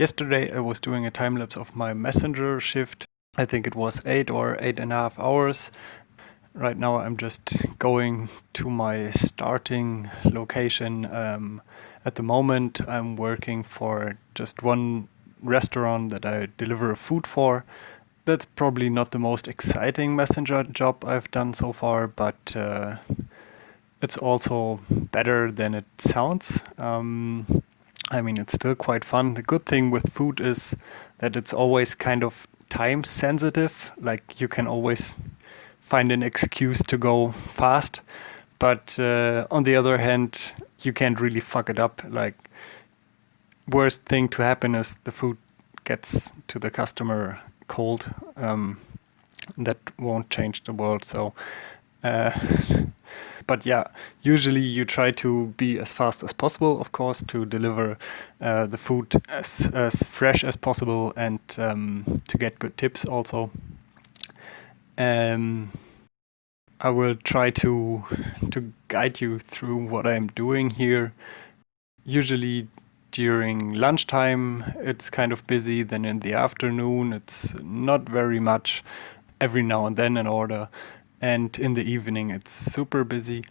Yesterday I was doing a time lapse of my messenger shift. I think it was 8 or 8.5 hours. Right now I'm just going to my starting location. At the moment I'm working for just one restaurant that I deliver food for. That's probably not the most exciting messenger job I've done so far, but it's also better than it sounds. I mean, it's still quite fun. The good thing with food is that it's always kind of time sensitive. Like you can always find an excuse to go fast. But on the other hand, you can't really fuck it up. Like, worst thing to happen is the food gets to the customer cold. That won't change the world. So, uh, but yeah, usually you try to be as fast as possible, of course, to deliver the food as fresh as possible and to get good tips also. I will try to guide you through what I'm doing here. Usually during lunchtime it's kind of busy, then in the afternoon it's not very much, every now and then in order, and in the evening it's super busy.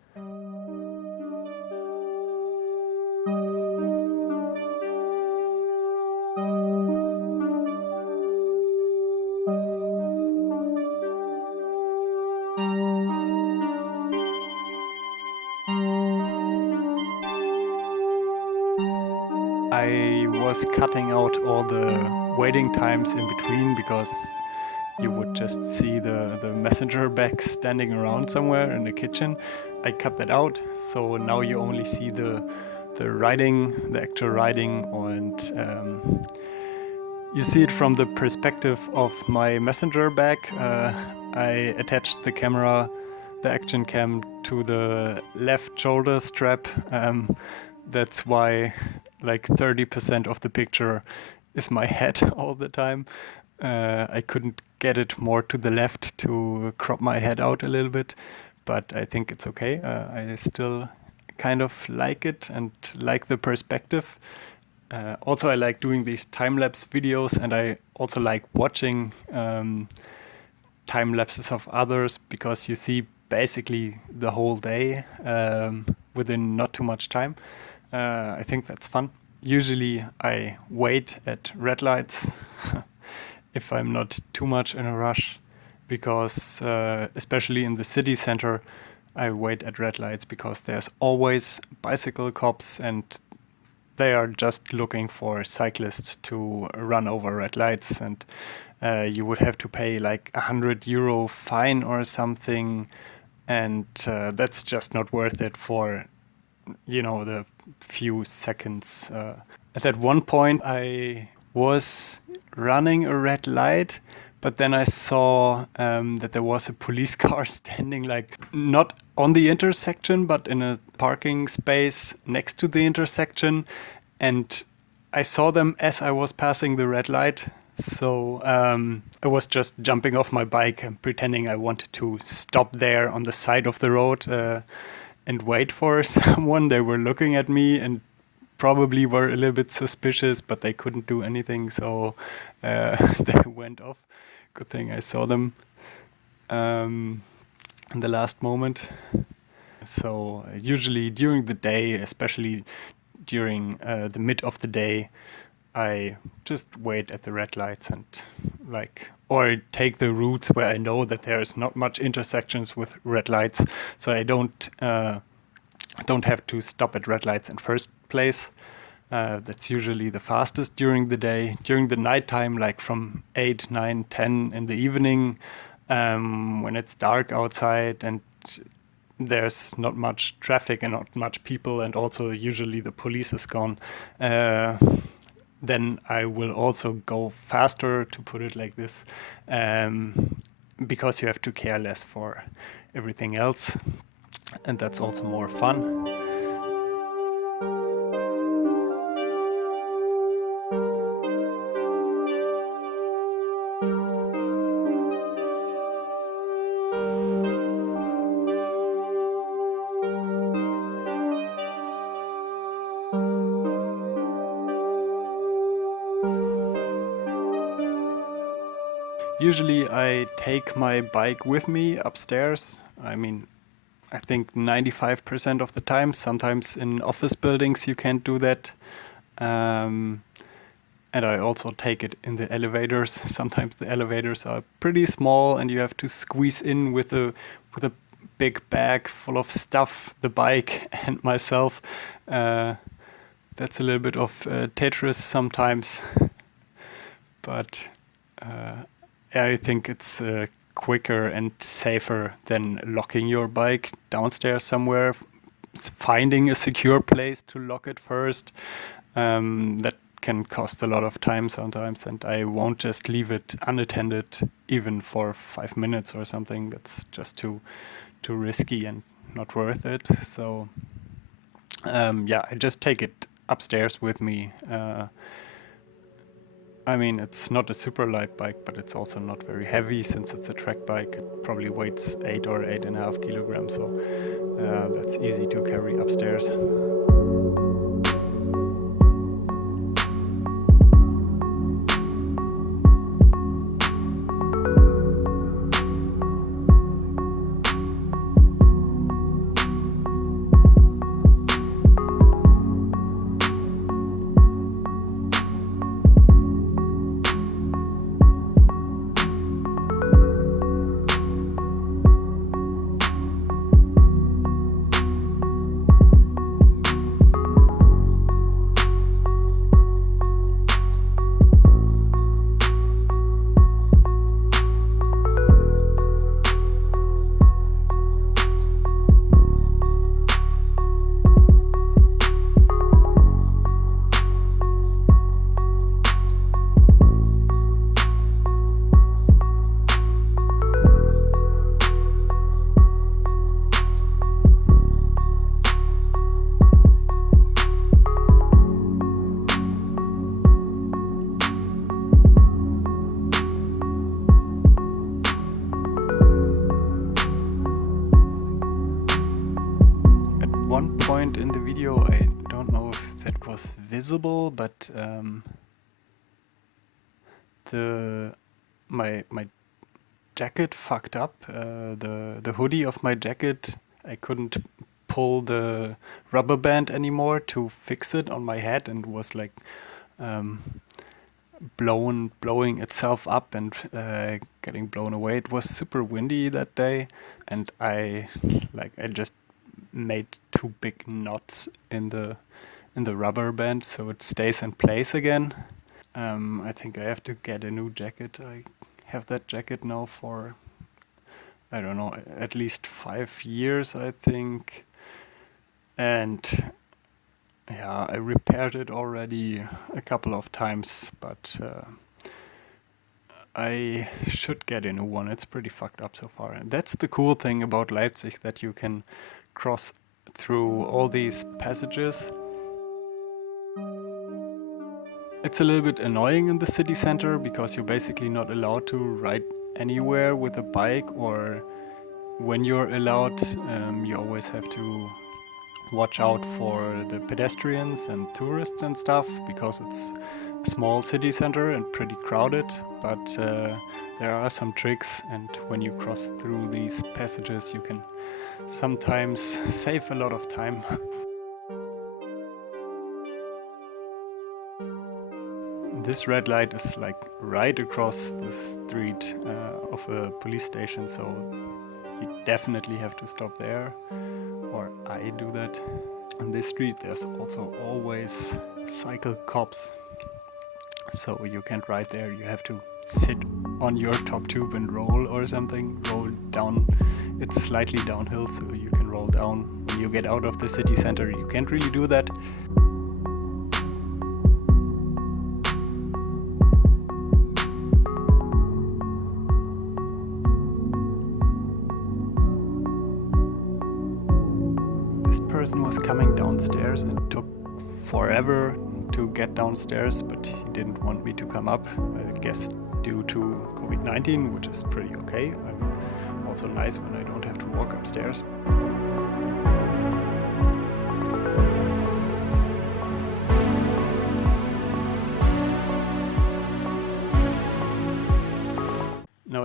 I was cutting out all the waiting times in between because you would just see the messenger bag standing around somewhere in the kitchen. I cut that out, so now you only see the writing, the actual writing, and you see it from the perspective of my messenger bag. I attached the camera, the action cam, to the left shoulder strap. That's why like 30% of the picture is my head all the time. I couldn't get it more to the left to crop my head out a little bit, but I think it's okay. I still kind of like it and like the perspective. Also, I like doing these time-lapse videos, and I also like watching time lapses of others because you see basically the whole day within not too much time. I think that's fun. Usually I wait at red lights if I'm not too much in a rush, because especially in the city center, I wait at red lights because there's always bicycle cops and they are just looking for cyclists to run over red lights, and you would have to pay like €100 fine or something, and that's just not worth it for the few seconds. At that one point, I was running a red light, but then I saw that there was a police car standing like not on the intersection, but in a parking space next to the intersection. And I saw them as I was passing the red light. So I was just jumping off my bike and pretending I wanted to stop there on the side of the road and wait for someone. They were looking at me and probably were a little bit suspicious, but they couldn't do anything, so they went off. Good thing I saw them in the last moment. So usually during the day, especially during the mid of the day, I just wait at the red lights and or take the routes where I know that there's not much intersections with red lights, so I don't have to stop at red lights in first place. That's usually the fastest during the day. During the nighttime, like from 8, 9, 10 in the evening, when it's dark outside and there's not much traffic and not much people, and also usually the police is gone, then I will also go faster, to put it like this, because you have to care less for everything else, and that's also more fun. Usually I take my bike with me upstairs. I mean, I think 95% of the time. Sometimes in office buildings you can't do that. Um, and I also take it in the elevators. Sometimes the elevators are pretty small and you have to squeeze in with a big bag full of stuff, the bike and myself. That's a little bit of Tetris sometimes, but I think it's quicker and safer than locking your bike downstairs somewhere, finding a secure place to lock it first. That can cost a lot of time sometimes, and I won't just leave it unattended even for 5 minutes or something. That's just too risky and not worth it. So yeah, I just take it upstairs with me. I mean, it's not a super light bike, but it's also not very heavy since it's a track bike. It probably weighs 8 or 8.5 kilograms, so that's easy to carry upstairs. One point in the video, I don't know if that was visible, but my jacket fucked up. The hoodie of my jacket, I couldn't pull the rubber band anymore to fix it on my head, and was like blowing itself up and getting blown away. It was super windy that day, and I just made 2 big knots in the rubber band so it stays in place again. I think I have to get a new jacket. I have that jacket now for, I don't know, at least 5 years, I think. And yeah, I repaired it already a couple of times, but I should get a new one. It's pretty fucked up so far. And that's the cool thing about Leipzig, that you can cross through all these passages. It's a little bit annoying in the city center because you're basically not allowed to ride anywhere with a bike, or when you're allowed, you always have to watch out for the pedestrians and tourists and stuff because it's a small city center and pretty crowded, but there are some tricks, and when you cross through these passages you can sometimes save a lot of time. This red light is like right across the street of a police station, so you definitely have to stop there, or I do that. On this street there's also always cycle cops, so you can't ride there. You have to sit on your top tube and roll or something, roll down. It's slightly downhill, so you can roll down. When you get out of the city center you can't really do that. This person was coming downstairs and it took forever to get downstairs, but he didn't want me to come up, I guess due to COVID-19, which is pretty okay. I'm also nice when I don't have to walk upstairs.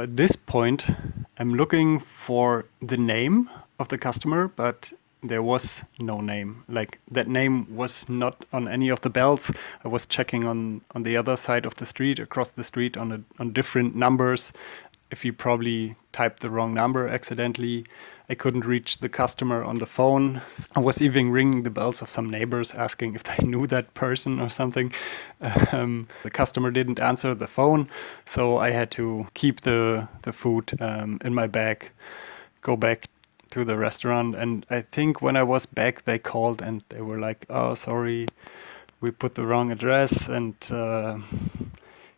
at this point, I'm looking for the name of the customer, but there was no name. Like that name was not on any of the bells. I was checking on the other side of the street, across the street on different numbers. If you probably typed the wrong number accidentally, I couldn't reach the customer on the phone. I was even ringing the bells of some neighbors asking if they knew that person or something. The customer didn't answer the phone, so I had to keep the food in my bag, go back to the restaurant. And I think when I was back, they called and they were like, "Oh, sorry, we put the wrong address, and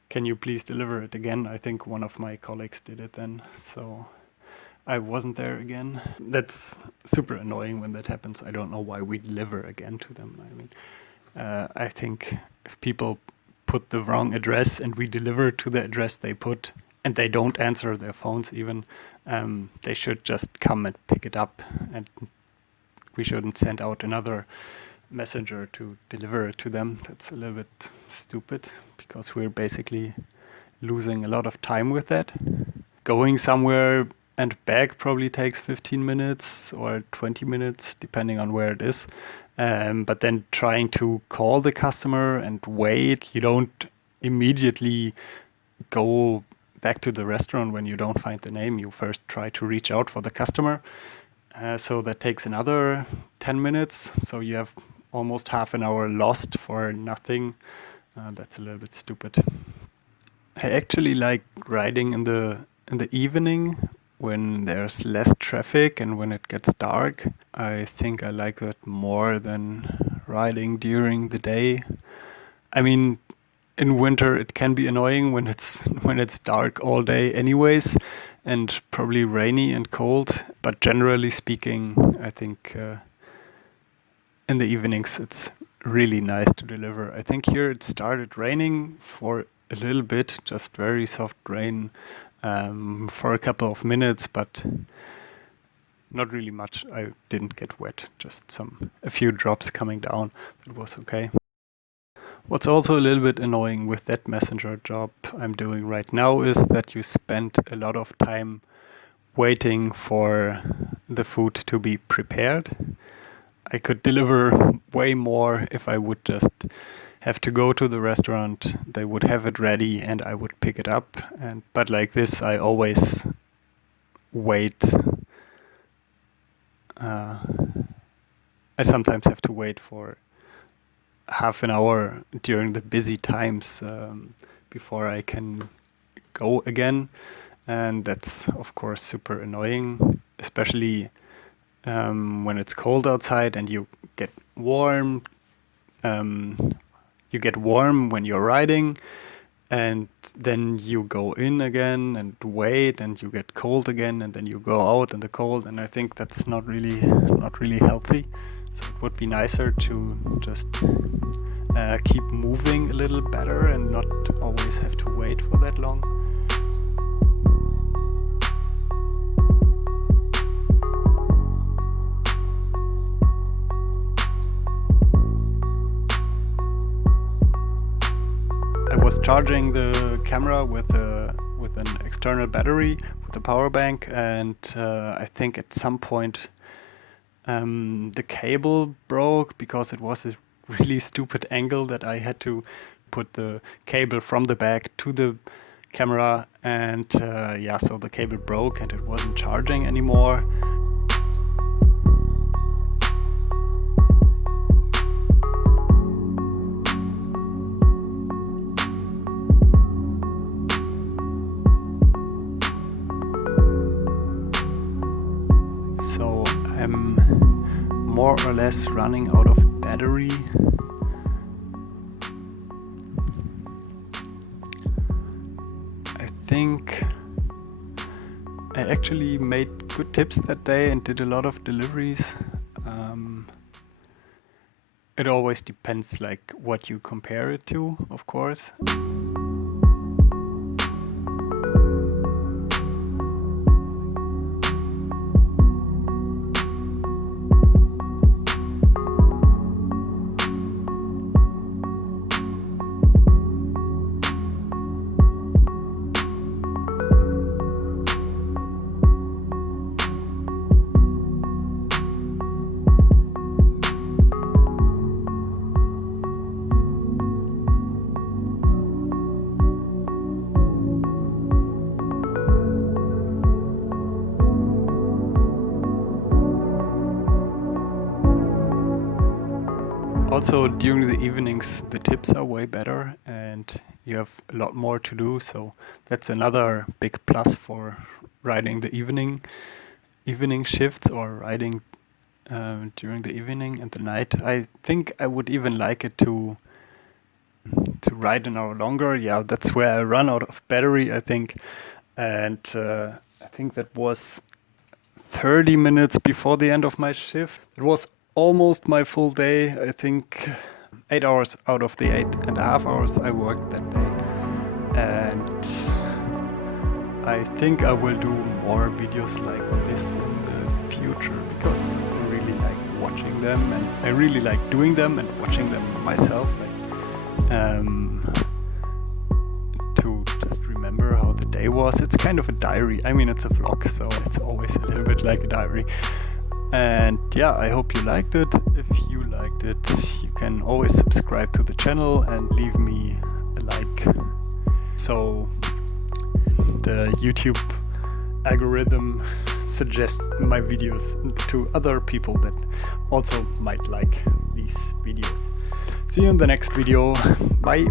can you please deliver it again?" I think one of my colleagues did it then, so I wasn't there again. That's super annoying when that happens. I don't know why we deliver again to them. I mean, I think if people put the wrong address and we deliver to the address they put, and they don't answer their phones even, they should just come and pick it up, and we shouldn't send out another messenger to deliver it to them. That's a little bit stupid because we're basically losing a lot of time with that. Going somewhere and back probably takes 15 minutes or 20 minutes, depending on where it is. But then trying to call the customer and wait, you don't immediately go back to the restaurant when you don't find the name. You first try to reach out for the customer. So that takes another 10 minutes. So you have almost half an hour lost for nothing. That's a little bit stupid. I actually like riding in the evening when there's less traffic and when it gets dark. I think I like that more than riding during the day. I mean, in winter it can be annoying when it's dark all day anyways, and probably rainy and cold. But generally speaking, I think in the evenings it's really nice to deliver. I think here it started raining for a little bit, just very soft rain for a couple of minutes, but not really much. I didn't get wet, just a few drops coming down. That was okay. What's also a little bit annoying with that messenger job I'm doing right now is that you spend a lot of time waiting for the food to be prepared. I could deliver way more if I would just have to go to the restaurant, they would have it ready and I would pick it up. But like this, I always wait. I sometimes have to wait for half an hour during the busy times before I can go again. And that's, of course, super annoying, especially when it's cold outside and you get warm. You get warm when you're riding, and then you go in again and wait, and you get cold again, and then you go out in the cold. And I think that's not really healthy. So it would be nicer to just keep moving a little better and not always have to wait for that long. I was charging the camera with an external battery with a power bank, and I think at some point the cable broke because it was a really stupid angle that I had to put the cable from the bag to the camera, and so the cable broke and it wasn't charging anymore. So I'm more or less running out of battery. I think I actually made good tips that day and did a lot of deliveries. It always depends like what you compare it to, of course. Also, during the evenings, the tips are way better and you have a lot more to do. So that's another big plus for riding the evening shifts or riding during the evening and the night. I think I would even like it to ride an hour longer. Yeah, that's where I run out of battery, I think. And I think that was 30 minutes before the end of my shift. It was almost my full day. I think 8 hours out of the 8.5 hours I worked that day. And I think I will do more videos like this in the future because I really like watching them and I really like doing them and watching them myself. To just remember how the day was. It's kind of a diary. I mean, it's a vlog, so it's always a little bit like a diary. And yeah, I hope you liked it. If you liked it, you can always subscribe to the channel and leave me a like. So the YouTube algorithm suggests my videos to other people that also might like these videos. See you in the next video. Bye.